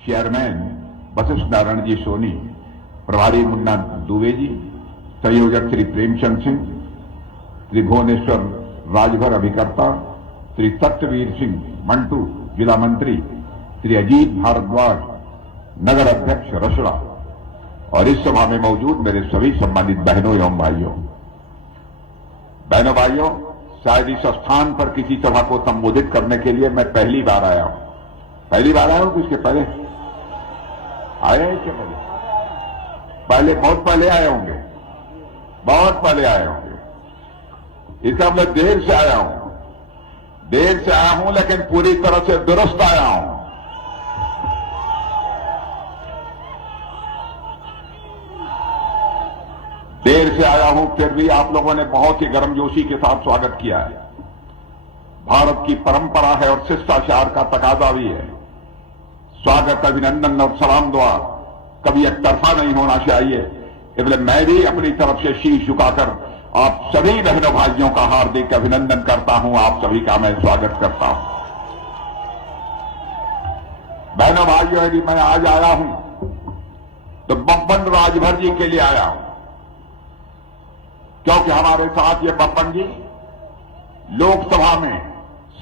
Chairman Vashishtha Narayan ji Soni, प्रभारी मुन्ना दुबे जी, संयोजक श्री प्रेमचंद सिंह, श्री भुवनेश्वर राजभर अभिकर्ता, श्री सत्यवीर सिंह मंटू जिला मंत्री, श्री अजीत भारद्वाज नगर अध्यक्ष रसड़ा, और इस सभा में मौजूद मेरे सभी सम्मानित बहनों एवं भाइयों। बहनों भाइयों, शायद इस स्थान पर किसी सभा को संबोधित करने के लिए मैं पहली बार आया हूं। पहली बार आया हूं कि इसके पहले आया है? क्या पहले बहुत पहले आए होंगे, बहुत पहले आए होंगे। इसका मैं देर से आया हूं, देर से आया हूं, लेकिन पूरी तरह से दुरुस्त आया हूं। देर से आया हूं, फिर भी आप लोगों ने बहुत ही गर्मजोशी के साथ स्वागत किया है। भारत की परंपरा है और शिष्टाचार का तकाजा भी है। स्वागत, अभिनंदन और सलाम दुआ कभी एक तरफा नहीं होना चाहिए। इसलिए मैं भी अपनी तरफ से शीश झुकाकर आप सभी बहनों भाइयों का हार्दिक अभिनंदन करता हूं। आप सभी का मैं स्वागत करता हूं। बहनों भाइयों, यदि मैं आज आया हूं तो बब्बन राजभर जी के लिए आया हूं, क्योंकि हमारे साथ ये बब्बन जी लोकसभा में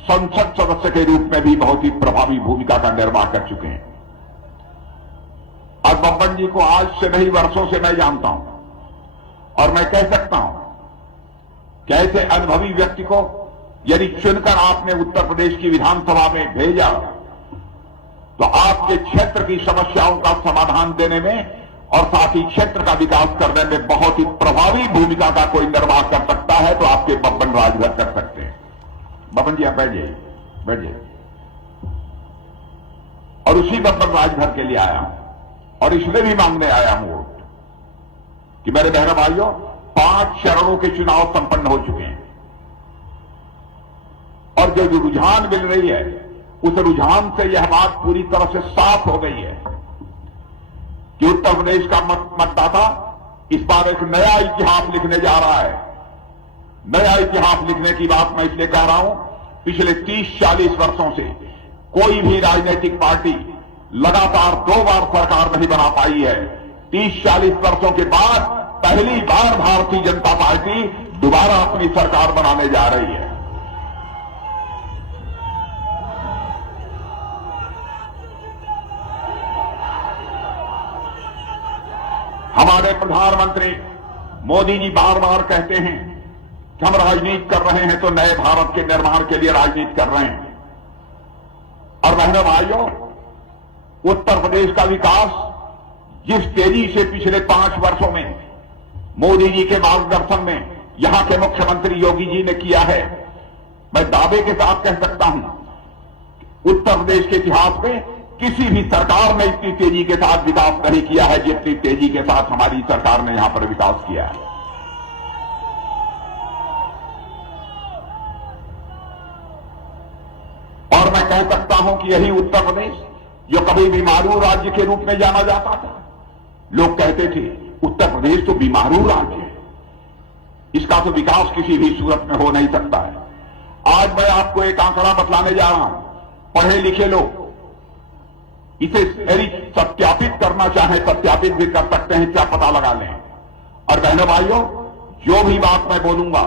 संसद सदस्य के रूप में भी बहुत ही प्रभावी भूमिका का निर्वाह कर चुके हैं। और बब्बन जी को आज से नहीं, वर्षों से मैं जानता हूं, और मैं कह सकता हूं कि ऐसे अनुभवी व्यक्ति को यदि चुनकर आपने उत्तर प्रदेश की विधानसभा में भेजा तो आपके क्षेत्र की समस्याओं का समाधान देने में और साथ ही क्षेत्र का विकास करने में बहुत ही प्रभावी भूमिका का कोई निर्वाह कर सकता है तो आपके बब्बन राजभर कर सकते हैं। बब्बन जी आप बैठ जाइए, बैठ जाइए। और उसी बब्बन राजभर के लिए आया हूं, और इसलिए भी मांगने आया हूं वोट कि मेरे बहनों भाइयों, 5 चरणों के चुनाव संपन्न हो चुके हैं, और जो रुझान मिल रही है उस रुझान से यह बात पूरी तरह से साफ हो गई है कि उत्तर प्रदेश का मतदाता इस बार एक नया इतिहास लिखने जा रहा है। नया इतिहास लिखने की बात मैं इसलिए कह रहा हूं, पिछले 30-40 वर्षों से कोई भी राजनीतिक पार्टी लगातार 2 बार सरकार नहीं बना पाई है। 30-40 वर्षों के बाद पहली बार भारतीय जनता पार्टी दोबारा अपनी सरकार बनाने जा रही है। हमारे प्रधानमंत्री मोदी जी बार बार कहते हैं कि हम राजनीति कर रहे हैं तो नए भारत के निर्माण के लिए राजनीति कर रहे हैं। और बहनों भाइयों, उत्तर प्रदेश का विकास जिस तेजी से पिछले 5 वर्षों में मोदी जी के मार्गदर्शन में यहां के मुख्यमंत्री योगी जी ने किया है, मैं दावे के साथ कह सकता हूं उत्तर प्रदेश के इतिहास में किसी भी सरकार ने इतनी तेजी के साथ विकास नहीं किया है जितनी तेजी के साथ हमारी सरकार ने यहां पर विकास किया है। और मैं कह सकता हूं कि यही उत्तर प्रदेश, जो कभी बीमारू राज्य के रूप में जाना जाता था, लोग कहते थे उत्तर प्रदेश तो बीमारू राज्य है, इसका तो विकास किसी भी सूरत में हो नहीं सकता है। आज मैं आपको एक आंकड़ा बतलाने जा रहा हूं। पढ़े लिखे लोग इसे सत्यापित करना चाहें, सत्यापित भी कर सकते हैं, क्या पता लगा लें। और बहनों भाइयों, जो भी बात मैं बोलूंगा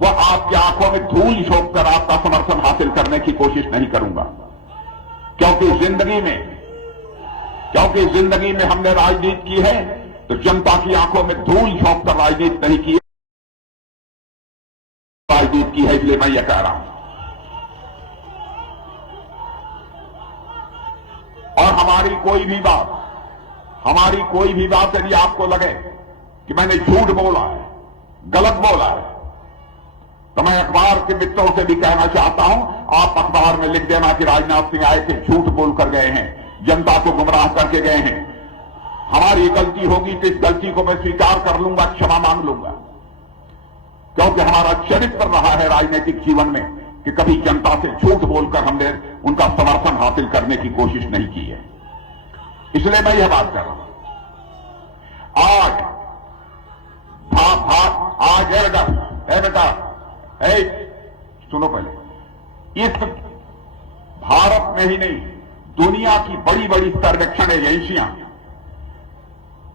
वह आपकी आंखों में धूल झोंक कर आपका समर्थन हासिल करने की कोशिश नहीं करूंगा, क्योंकि जिंदगी में हमने राजनीति की है तो जनता की आंखों में धूल झोंक कर राजनीति नहीं की, राजनीति की है, इसलिए मैं यह कह रहा हूं। और हमारी कोई भी बात यदि आपको लगे कि मैंने झूठ बोला है, गलत बोला है, तो मैं अखबार के मित्रों से भी कहना चाहता हूं, आप अखबार में लिख देना कि राजनाथ सिंह आए थे, झूठ बोलकर गए हैं, जनता को गुमराह करके गए हैं। हमारी गलती होगी तो इस गलती को मैं स्वीकार कर लूंगा, क्षमा मांग लूंगा, क्योंकि हमारा चरित्र रहा है राजनीतिक जीवन में कि कभी जनता से झूठ बोलकर हमने उनका समर्थन हासिल करने की कोशिश नहीं की है। इसलिए मैं यह बात कर रहा हूं। आज बेटा, सुनो पहले, इस भारत में ही नहीं दुनिया की बड़ी बड़ी सर्वेक्षण एजेंसियां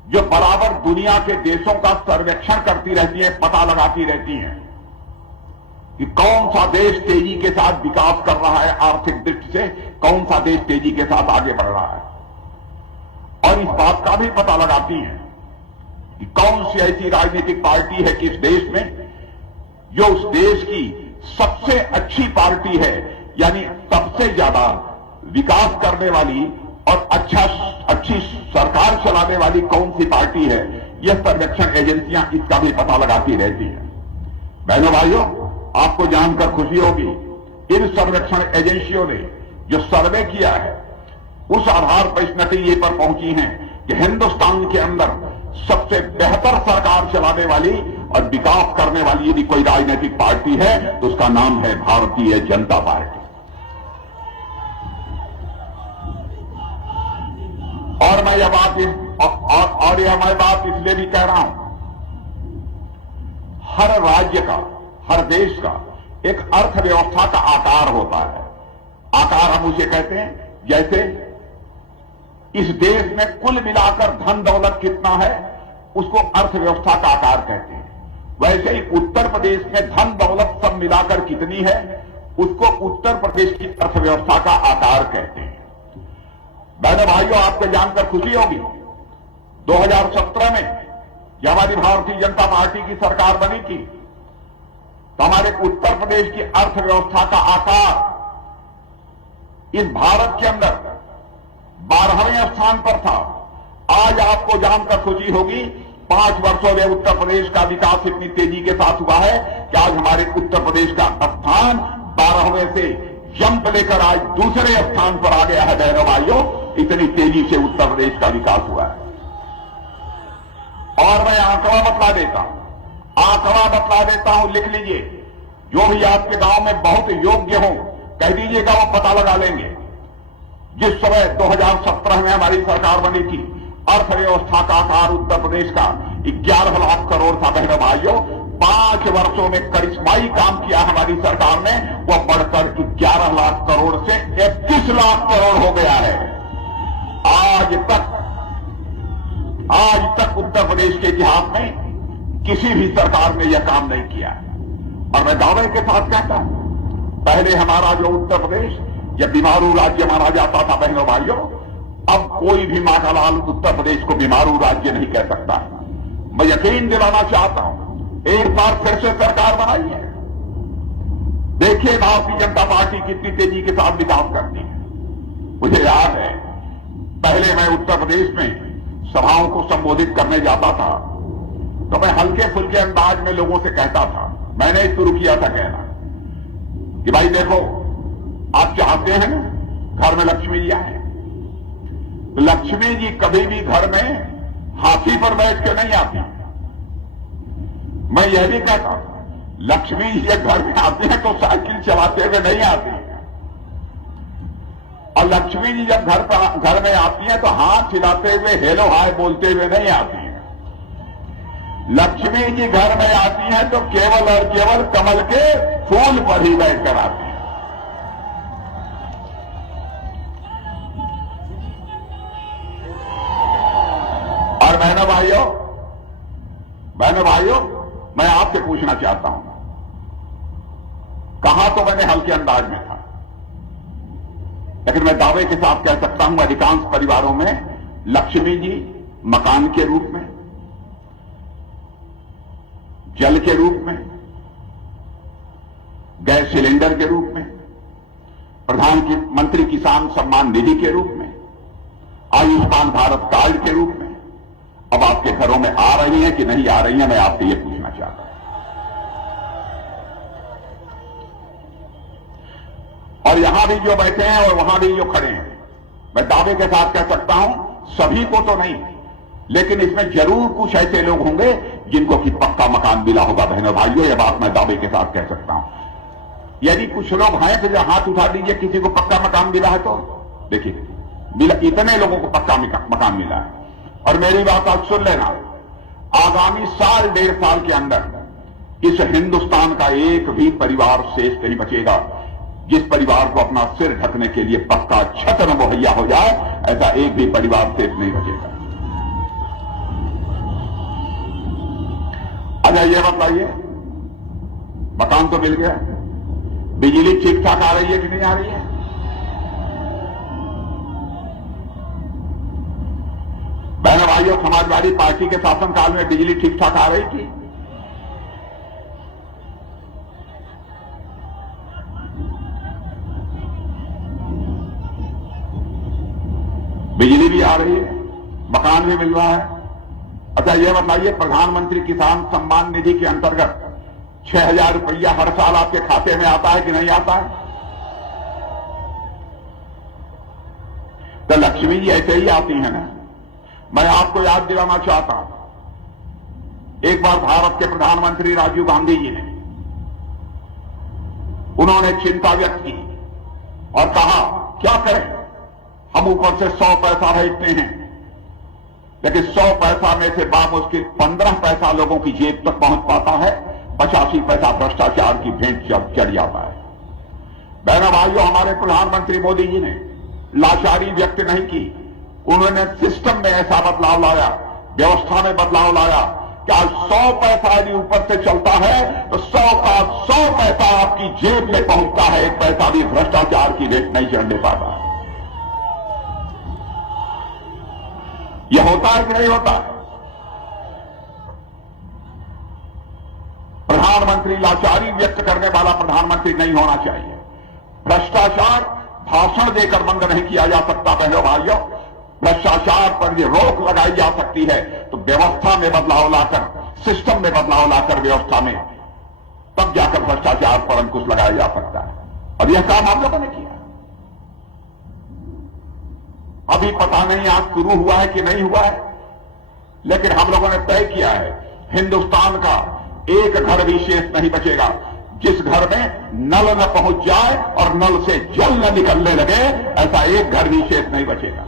जो बराबर दुनिया के देशों का सर्वेक्षण करती रहती है, पता लगाती रहती हैं कि कौन सा देश तेजी के साथ विकास कर रहा है, आर्थिक दृष्टि से कौन सा देश तेजी के साथ आगे बढ़ रहा है, और इस बात का भी पता लगाती हैं कि कौन सी ऐसी राजनीतिक पार्टी है किस देश में जो उस देश की सबसे अच्छी पार्टी है, यानी सबसे ज्यादा विकास करने वाली और अच्छी सरकार चलाने वाली कौन सी पार्टी है। यह सर्वेक्षण एजेंसियां इसका भी पता लगाती रहती हैं। बहनों भाइयों, आपको जानकर खुशी होगी, इन सर्वेक्षण एजेंसियों ने जो सर्वे किया है उस आधार पर इस नतीजे पर पहुंची हैं कि हिंदुस्तान के अंदर सबसे बेहतर सरकार चलाने वाली और विकास करने वाली यदि कोई राजनीतिक पार्टी है तो उसका नाम है भारतीय जनता पार्टी। और मैं यह बात मैं बात इसलिए भी कह रहा हूं, हर राज्य का, हर देश का एक अर्थव्यवस्था का आकार होता है। आकार हम उसे कहते हैं, जैसे इस देश में कुल मिलाकर धन दौलत कितना है उसको अर्थव्यवस्था का आकार कहते हैं। वैसे ही उत्तर प्रदेश में धन दौलत सब मिलाकर कितनी है उसको उत्तर प्रदेश की अर्थव्यवस्था का आकार कहते हैं। बहनों भाइयों, आपको जानकर खुशी होगी, 2017 में जब हमारी भारतीय जनता पार्टी की सरकार बनी थी तो हमारे उत्तर प्रदेश की अर्थव्यवस्था का आकार इस भारत के अंदर 12वें स्थान पर था। आज आपको जानकर खुशी होगी, 5 वर्षों में उत्तर प्रदेश का विकास इतनी तेजी के साथ हुआ है कि आज हमारे उत्तर प्रदेश का स्थान 12वें से जंप लेकर आज दूसरे स्थान पर आ गया है। बहनों भाइयों, इतनी तेजी से उत्तर प्रदेश का विकास हुआ है। और मैं आंकड़ा बतला देता हूं, लिख लीजिए। जो भी आपके गांव में बहुत योग्य हो कह दीजिएगा, वो पता लगा लेंगे। जिस समय 2017 में हमारी सरकार बनी थी, अर्थव्यवस्था का आकार उत्तर प्रदेश का 11 लाख करोड़ था। बहनों भाइयों, 5 वर्षों में करिश्माई काम किया हमारी सरकार ने, वह बढ़कर 11 लाख करोड़ से 31 लाख करोड़ हो गया है। आज तक उत्तर प्रदेश के इतिहास में किसी भी सरकार ने यह काम नहीं किया। और मैं दावे के साथ कहता हूं, पहले हमारा जो उत्तर प्रदेश यह बीमारू राज्य माना जाता था। बहनों भाइयों, अब कोई भी माखनलाल उत्तर प्रदेश को बीमारू राज्य नहीं कह सकता। मैं यकीन दिलाना चाहता हूं, एक बार फिर से सरकार बनाई है, देखिए भारतीय जनता पार्टी कितनी तेजी के साथ विकास करती है। मुझे याद है, पहले मैं उत्तर प्रदेश में सभाओं को संबोधित करने जाता था तो मैं हल्के फुल्के अंदाज में लोगों से कहता था, मैंने शुरू किया था कहना कि भाई देखो, आप चाहते हैं घर में लक्ष्मी जी आए, तो लक्ष्मी जी कभी भी घर में हाथी पर बैठ के नहीं आती। मैं यह भी कहता था, लक्ष्मी जी जब घर में आती हैं तो साइकिल चलाते हुए नहीं आती, और लक्ष्मी जी जब घर में आती हैं तो हाथ हिलाते हुए हेलो हाय बोलते हुए नहीं आती हैं। लक्ष्मी जी घर में आती हैं तो केवल और केवल कमल के फूल पर ही बैठकर आती हैं। और बहनों भाइयों, मैं आपसे पूछना चाहता हूं, कहा तो मैंने हल्के अंदाज में था, लेकिन मैं दावे के साथ कह सकता हूं अधिकांश परिवारों में लक्ष्मी जी मकान के रूप में, जल के रूप में, गैस सिलेंडर के रूप में, प्रधानमंत्री किसान सम्मान निधि के रूप में, आयुष्मान भारत कार्ड के रूप में अब आपके घरों में आ रही हैं कि नहीं आ रही हैं, मैं आपसे ये पूछना चाहता हूं। और यहां भी जो बैठे हैं और वहां भी जो खड़े हैं, मैं दावे के साथ कह सकता हूं, सभी को तो नहीं, लेकिन इसमें जरूर कुछ ऐसे लोग होंगे जिनको कि पक्का मकान मिला होगा। बहनों भाइयों, यह बात मैं दावे के साथ कह सकता हूं। यदि कुछ लोग हैं तो हाथ उठा दीजिए, किसी को पक्का मकान मिला है तो देखिए, मिला, इतने लोगों को पक्का मकान मिला है। और मेरी बात आप सुन लेना, आगामी साल 1.5 साल के अंदर इस हिंदुस्तान का एक भी परिवार शेष नहीं बचेगा जिस परिवार को अपना सिर ढकने के लिए पक्का छत्र मुहैया हो जाए, ऐसा एक भी परिवार सेफ नहीं बचेगा। अच्छा ये बताइए, मकान तो मिल गया, बिजली ठीक ठाक आ रही है कि नहीं आ रही है? बहनों भाइयों, समाजवादी पार्टी के शासनकाल में बिजली ठीक ठाक आ रही थी? बिजली भी आ रही है, मकान भी मिल रहा है। अच्छा यह बताइए, प्रधानमंत्री किसान सम्मान निधि के अंतर्गत 6,000 रुपया हर साल आपके खाते में आता है कि नहीं आता है? तो लक्ष्मी जी ऐसे ही आती है ना। मैं आपको याद दिलाना चाहता हूं, एक बार भारत के प्रधानमंत्री राजीव गांधी जी ने, उन्होंने चिंता व्यक्त की और कहा क्या करें, हम ऊपर से 100 पैसा भेजते हैं, लेकिन 100 पैसा में से बामुश्किल 15 पैसा लोगों की जेब तक पहुंच पाता है, 85 पैसा भ्रष्टाचार की भेंट चढ़ जाता है। बहनों भाइयों, हमारे प्रधानमंत्री मोदी जी ने लाचारी व्यक्त नहीं की, उन्होंने सिस्टम में ऐसा बदलाव लाया, व्यवस्था में बदलाव लाया कि आज 100 पैसा यदि ऊपर से चलता है तो 100 का 100 पैसा आपकी जेब में पहुंचता है, एक पैसा भी भ्रष्टाचार की रेट नहीं चढ़ने पाता है। यह होता है कि नहीं होता है? प्रधानमंत्री लाचारी व्यक्त करने वाला प्रधानमंत्री नहीं होना चाहिए। भ्रष्टाचार भाषण देकर बंद नहीं किया जा सकता। बहनों भाइयों, भ्रष्टाचार पर यह रोक लगाई जा सकती है तो व्यवस्था में बदलाव लाकर, सिस्टम में बदलाव लाकर, व्यवस्था में, तब जाकर भ्रष्टाचार पर अंकुश लगाया जा सकता है। और यह काम हम लोगों ने किया। अभी पता नहीं आज शुरू हुआ है कि नहीं हुआ है, लेकिन हम लोगों ने तय किया है, हिंदुस्तान का एक घर भी शेष नहीं बचेगा जिस घर में नल न पहुंच जाए और नल से जल न निकलने लगे, ऐसा एक घर भी शेष नहीं बचेगा।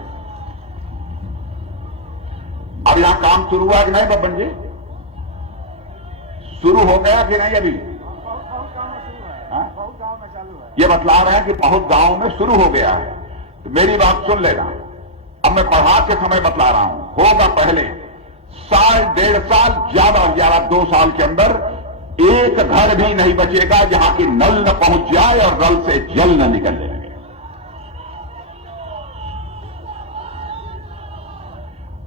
अब यहां काम शुरू हुआ कि नहीं बब्बन जी? शुरू हो गया कि नहीं? अभी बहुत गांव में चालू है। ये बतला रहे हैं कि बहुत गांव में शुरू हो गया है। तो मेरी बात सुन लेना, अब मैं पढ़ा के समय बतला रहा हूं। होगा पहले साल, 1.5 साल, ज्यादा 2 साल के अंदर एक घर भी नहीं बचेगा जहां की नल न पहुंच जाए और नल से जल न निकलने लगे।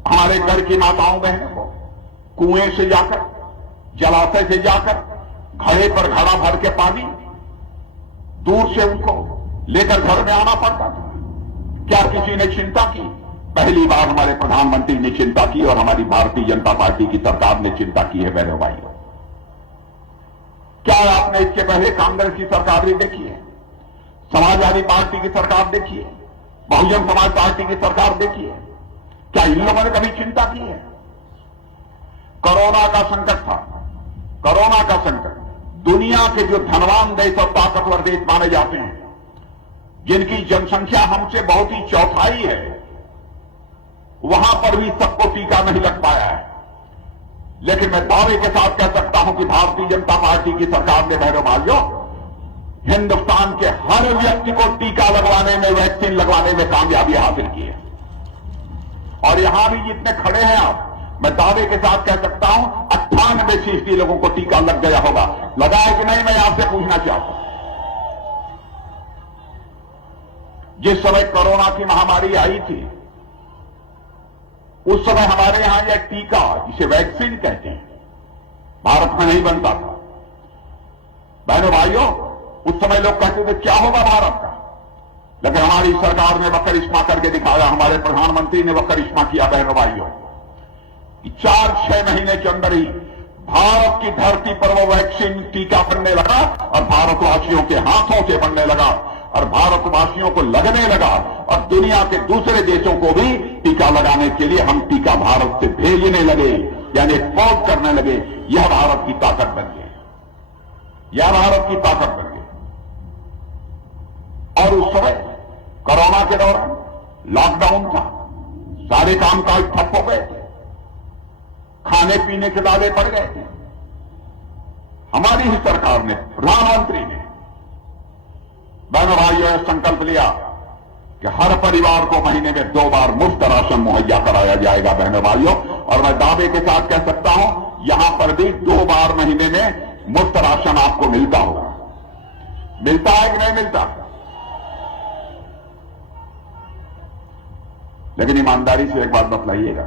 हमारे घर की माताओं बहनों को कुएं से जाकर, जलाशय से जाकर, घड़े पर घड़ा भर के पानी दूर से उनको लेकर घर में आना पड़ता था। क्या किसी ने चिंता की? पहली बार हमारे प्रधानमंत्री ने चिंता की और हमारी भारतीय जनता पार्टी की सरकार ने चिंता की है। बहनों भाइयों, क्या आपने इसके पहले कांग्रेस की सरकार भी देखी है, समाजवादी पार्टी की सरकार देखी है, बहुजन समाज पार्टी की सरकार देखी है? क्या इन लोगों ने कभी चिंता की है? कोरोना का संकट था, कोरोना का संकट, दुनिया के जो धनवान देश और ताकतवर देश माने जाते हैं, जिनकी जनसंख्या हमसे बहुत ही चौथाई है, वहां पर भी सबको टीका नहीं लग पाया है। लेकिन मैं दावे के साथ कह सकता हूं कि भारतीय जनता पार्टी की सरकार ने, बहनों भाइयों, हिंदुस्तान के हर व्यक्ति को टीका लगवाने में, वैक्सीन लगवाने में कामयाबी हासिल की है। और यहां भी जितने खड़े हैं आप, मैं दावे के साथ कह सकता हूं 98% लोगों को टीका लग गया होगा। लगा है कि नहीं, मैं आपसे पूछना चाहता हूं। जिस समय कोरोना की महामारी आई थी, उस समय हमारे यहां यह टीका, जिसे वैक्सीन कहते हैं, भारत में नहीं बनता था। बहनों भाइयों, उस समय लोग कहते थे क्या होगा भारत का, लेकिन हमारी सरकार ने वह करिश्मा करके दिखाया, हमारे प्रधानमंत्री ने वह करिश्मा किया। बहनों भाइयों, 4-6 महीने के अंदर ही भारत की धरती पर वो वैक्सीन टीका बनने लगा और भारतवासियों के हाथों से बनने लगा और भारतवासियों को लगने लगा और दुनिया के दूसरे देशों को भी टीका लगाने के लिए हम टीका भारत से भेजने लगे, यानी एक्सपोर्ट करने लगे। यह भारत की ताकत बन गई, यह भारत की ताकत बन गई। और उस समय कोरोना के दौरान लॉकडाउन था, सारे कामकाज ठप हो गए थे, खाने पीने के दावे पड़ गए थे। हमारी ही सरकार ने, प्रधानमंत्री ने बहनों भाइयों ने संकल्प लिया कि हर परिवार को महीने में 2 बार मुफ्त राशन मुहैया कराया जाएगा बहनों भाइयों। और मैं दावे के साथ कह सकता हूं, यहां पर भी 2 बार महीने में मुफ्त राशन आपको मिलता होगा। मिलता है कि नहीं मिलता? लेकिन ईमानदारी से एक बात बतलाइएगा,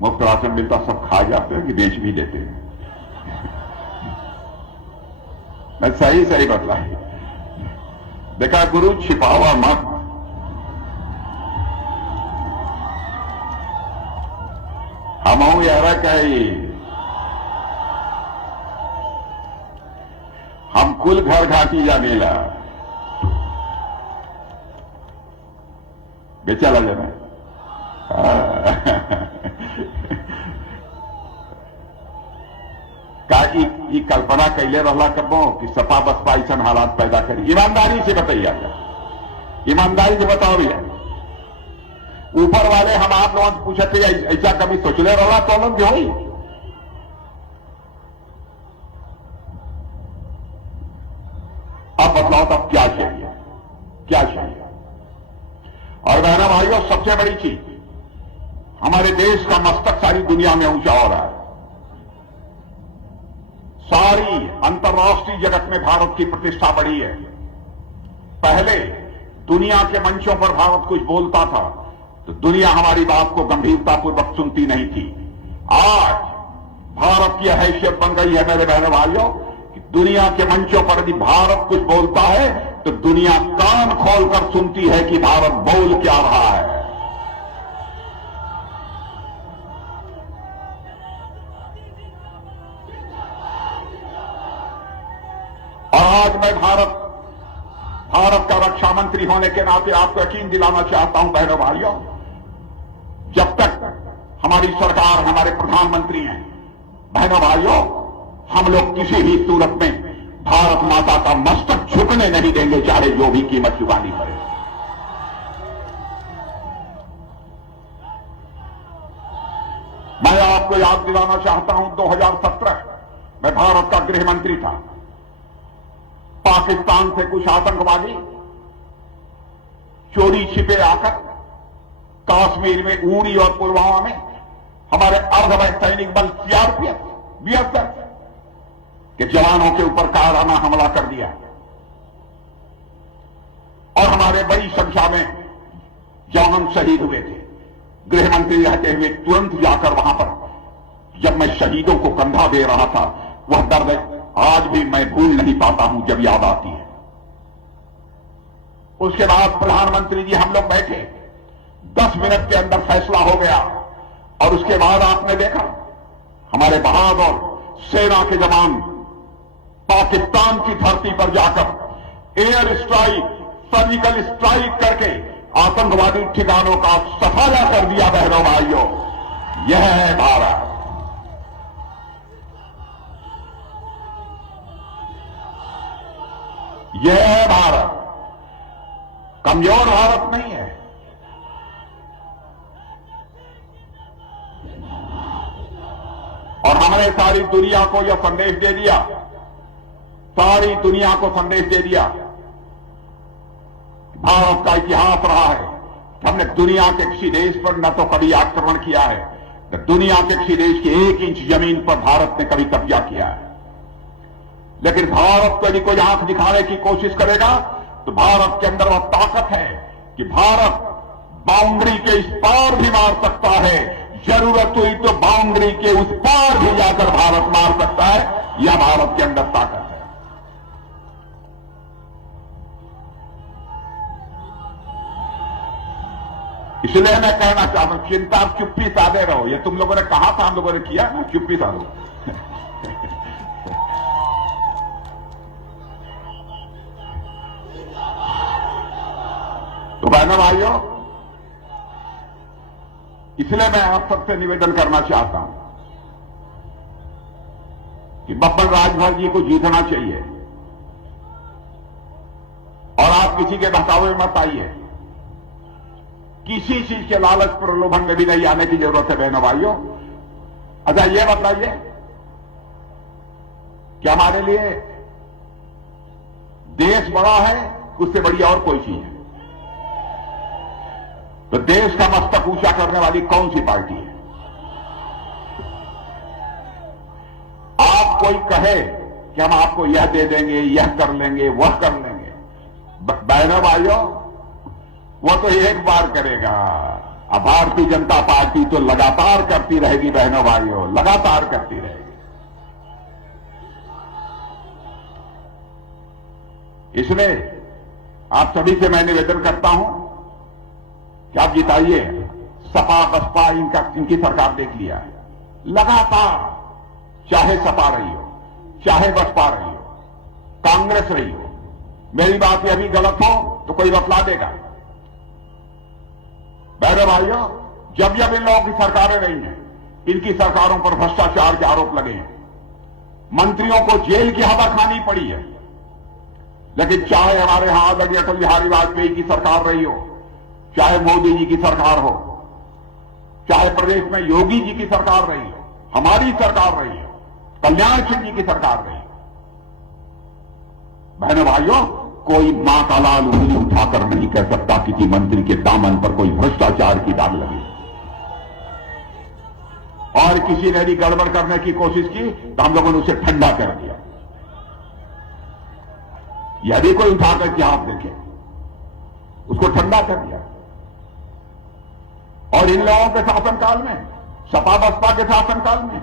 मुफ्त राशन मिलता सब खा जाते हैं कि बेच भी देते हैं? मैं सही सही बतलाइए। देखा गुरु, छिपावा मत। हम यार कही हम कुल घर घाटी जानेला बेचारा जाना का ई कल्पना कैले रहा कबो कि सपा बसपा ऐसा हालात पैदा करी। ईमानदारी से बताइए, ईमानदारी से बताओ भैया। ऊपर वाले हम आप लोगों से पूछते ऐसा कभी सोचले रहा तो लोग जो ही अब बताओ तब क्या चाहिए, क्या चाहिए? और बहना भाइयों, सबसे बड़ी चीज, हमारे देश का मस्तक सारी दुनिया में ऊंचा हो रहा है। सारी अंतर्राष्ट्रीय जगत में भारत की प्रतिष्ठा बढ़ी है। पहले दुनिया के मंचों पर भारत कुछ बोलता था तो दुनिया हमारी बात को गंभीरतापूर्वक सुनती नहीं थी। आज भारत की हैसियत बन गई है मेरे बहनों भाइयों कि दुनिया के मंचों पर यदि भारत कुछ बोलता है तो दुनिया कान खोलकर सुनती है कि भारत बोल क्या रहा है। और आज मैं भारत का रक्षा मंत्री होने के नाते आपको यकीन दिलाना चाहता हूं बहनों भाइयों, जब तक हमारी सरकार, हमारे प्रधानमंत्री हैं, बहनों भाइयों, हम लोग किसी भी सूरत में भारत माता का मस्तक झुकने नहीं देंगे, चाहे जो भी कीमत चुकानी पड़े। मैं आपको याद दिलाना चाहता हूं, 2017 में भारत का गृह मंत्री था। पाकिस्तान से कुछ आतंकवादी चोरी छिपे आकर कश्मीर में, उड़ी और पुलवामा में हमारे अर्धवैध सैनिक बल सीआरपीएफ, बीएसएफ के जवानों के ऊपर कायराना हमला कर दिया और हमारे बड़ी संख्या में जवान शहीद हुए थे। गृह मंत्री रहते हुए तुरंत जाकर वहां पर जब मैं शहीदों को कंधा दे रहा था, वह दर्द आज भी मैं भूल नहीं पाता हूं जब याद आती है। उसके बाद प्रधानमंत्री जी हम लोग बैठे, 10 मिनट के अंदर फैसला हो गया। और उसके बाद आपने देखा हमारे बहादुर सेना के जवान पाकिस्तान की धरती पर जाकर एयर स्ट्राइक, सर्जिकल स्ट्राइक करके आतंकवादी ठिकानों का सफाया कर दिया। बहनों भाइयों, यह है भारत। यह है भारत, कमजोर भारत नहीं है। और हमने सारी दुनिया को यह संदेश दे दिया, सारी दुनिया को संदेश दे दिया। भारत का इतिहास रहा है कि हमने दुनिया के किसी देश पर न तो कभी आक्रमण किया है, न दुनिया के किसी देश की 1 इंच जमीन पर भारत ने कभी कब्जा किया है। लेकिन भारत को यदि कोई आंख दिखाने की कोशिश करेगा तो भारत के अंदर वह ताकत है कि भारत बाउंड्री के इस पार भी मार सकता है, जरूरत हुई तो बाउंड्री के उस पार भी जाकर भारत मार सकता है। यह भारत के अंदर ताकत है। इसलिए मैं कहना चाहता हूं, चिंता आप चुप्पी साधे रहो। ये तुम लोगों ने कहा था, हम लोगों ने किया ना, चुप्पी साधो। तो बहनों भाइयों, इसलिए मैं आप सबसे निवेदन करना चाहता हूं कि बब्बर राजभर जी को जीतना चाहिए और आप किसी के बहकावे में मत आइए। किसी चीज के लालच प्रलोभन में भी नहीं आने की जरूरत है बहनों भाइयों। अच्छा ये बताइए कि हमारे लिए देश बड़ा है, उससे बड़ी और कोई चीज है। तो देश का मस्तक ऊंचा करने वाली कौन सी पार्टी है? आप कोई कहे कि हम आपको यह दे देंगे, यह कर लेंगे, वह कर लेंगे, बहनों भाइयों, वो तो एक बार करेगा। अब भारतीय जनता पार्टी तो लगातार करती रहेगी बहनों भाइयों, लगातार करती रहेगी। इसलिए आप सभी से मैं निवेदन करता हूं कि आप जिताइए। सपा बसपा इनकी सरकार देख लिया है, लगातार, चाहे सपा रही हो, चाहे बसपा रही हो, कांग्रेस रही हो, मेरी बात यह भी गलत हो तो कोई बतला देगा। बहनों भाइयों, जब जब इन लोगों की सरकारें रही हैं, इनकी सरकारों पर भ्रष्टाचार के आरोप लगे हैं, मंत्रियों को जेल की हवा खानी पड़ी है। लेकिन चाहे हमारे यहां आदरणीय अटल बिहारी वाजपेयी की सरकार रही हो, चाहे मोदी जी की सरकार हो, चाहे प्रदेश में योगी जी की सरकार रही हो, हमारी सरकार रही हो, कल्याण सिंह जी की सरकार रही हो, बहनों भाइयों, कोई मां का लाल उंगली उठाकर नहीं कह सकता किसी मंत्री के दामन पर कोई भ्रष्टाचार की दाग लगी। और किसी ने भी गड़बड़ करने की कोशिश की तो हम लोगों ने उसे ठंडा कर दिया। यदि कोई उठाकर के हाथ देखे, उसको ठंडा कर दिया। और इन लोगों के शासनकाल में, सपा बसपा के शासनकाल में,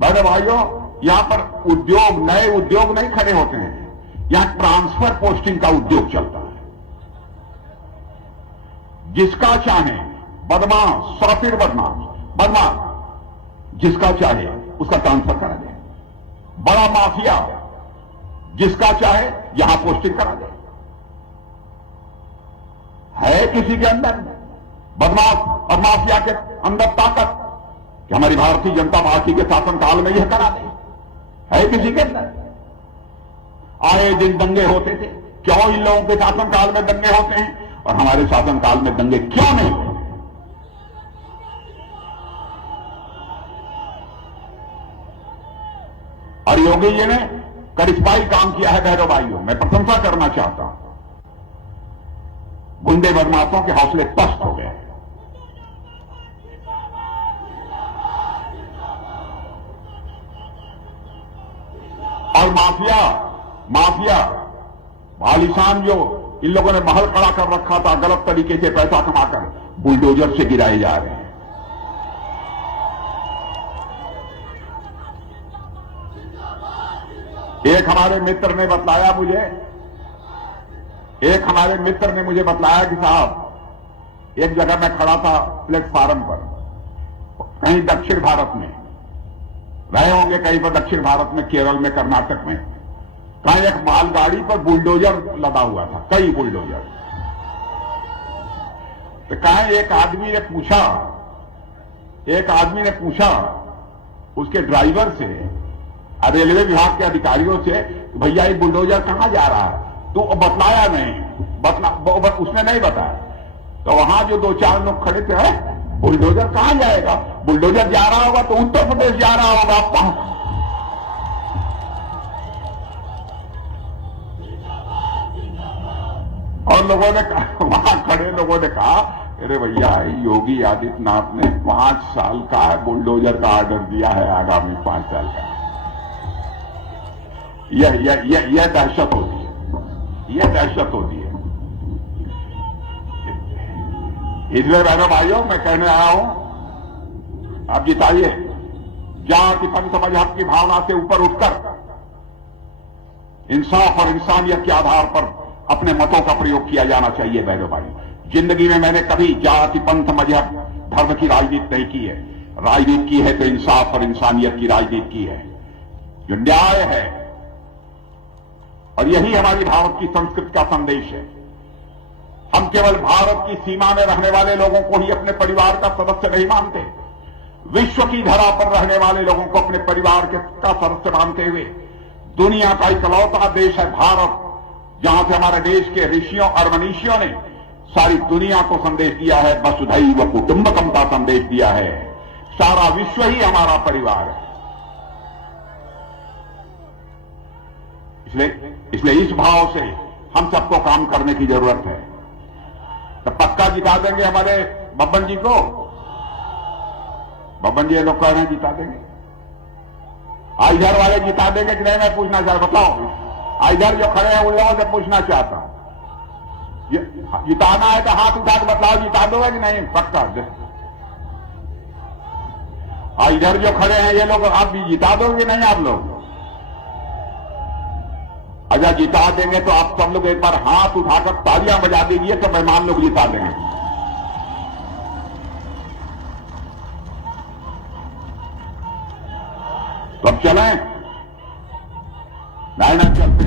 बड़े भाइयों, यहां पर उद्योग, नए उद्योग नहीं खड़े होते हैं, यहां ट्रांसफर पोस्टिंग का उद्योग चलता है। जिसका चाहे बदमाश, साफिर बदमाश, जिसका चाहे उसका ट्रांसफर करा दे। बड़ा माफिया, जिसका चाहे यहां पोस्टिंग करा दे। है किसी के अंदर बदमाश और माफिया के अंदर ताकत कि हमारी भारतीय जनता पार्टी के शासनकाल में यह करा दे? है किसी के अंदर? आए दिन दंगे होते थे, क्यों इन लोगों के शासनकाल में दंगे होते हैं और हमारे शासनकाल में दंगे क्यों नहीं होते? और योगी जी ने करिश्माई काम किया है बहनों भाइयों, मैं प्रशंसा करना चाहता हूं। गुंडे बदमाशों के हौसले पस्त हो गए। और माफिया आलीशान जो इन लोगों ने महल खड़ा कर रखा था, गलत तरीके से पैसा कमाकर बुलडोजर से गिराए जा रहे हैं। एक हमारे मित्र ने बतलाया कि साहब, एक जगह मैं खड़ा था प्लेटफार्म पर, कहीं दक्षिण भारत में रहे होंगे, कहीं पर दक्षिण भारत में, केरल में, कर्नाटक में, कहीं एक मालगाड़ी पर बुलडोजर लदा हुआ था, कई बुलडोजर। तो कहीं एक आदमी ने पूछा उसके ड्राइवर से, रेलवे विभाग के अधिकारियों से, भैया ये बुलडोजर कहां जा रहा है? तो बतलाया नहीं, उसने नहीं बताया। तो वहां जो दो चार लोग खड़े थे, बुलडोजर कहां जाएगा? बुलडोजर जा रहा होगा तो उत्तर प्रदेश जा रहा होगा। और लोगों ने कहा, वहां खड़े लोगों ने कहा, अरे भैया, योगी आदित्यनाथ ने 5 साल का बुलडोजर का ऑर्डर दिया है, आगामी 5 साल का। यह दहशत होती है, यह दहशत होती है। इसलिए बहनों भाइयों, मैं कहने आया हूं, आप जिताइए। जाति पंथ मजहब की भावना से ऊपर उठकर इंसाफ और इंसानियत के आधार पर अपने मतों का प्रयोग किया जाना चाहिए। बहनों भाई, जिंदगी में मैंने कभी जाति पंथ मजहब धर्म की राजनीति नहीं की है। राजनीति की है तो इंसाफ और इंसानियत की राजनीति की है, जो न्याय है। और यही हमारी भारत की संस्कृति का संदेश है। हम केवल भारत की सीमा में रहने वाले लोगों को ही अपने परिवार का सदस्य नहीं मानते, विश्व की धरा पर रहने वाले लोगों को अपने परिवार का सदस्य मानते हुए दुनिया का इकलौता देश है भारत, जहां से हमारे देश के ऋषियों और मनीषियों ने सारी दुनिया को संदेश दिया है, वसुधैव कुटुंबकम का संदेश दिया है। सारा विश्व ही हमारा परिवार है। इसलिए इस भाव से हम सबको काम करने की जरूरत है। तो पक्का जिता देंगे हमारे बब्बन जी को। बब्बन जी ये लोग कह रहे हैं जिता देंगे। इधर वाले जिता देंगे कि नहीं, मैं पूछना चाहता, बताओ। इधर जो खड़े हैं उन लोगों से पूछना चाहता हूं, जिताना है तो हाथ उठा के बताओ, जिता दोगे कि नहीं? पक्का। इधर जो खड़े हैं ये लोग, आप भी जिता दोगे नहीं? आप लोग अगर जिता देंगे तो आप सब लोग एक बार हाथ उठाकर तालियां बजा दीजिए, तो मेहमान लोग जिता देंगे। तो अब चलें? नहीं ना चलते।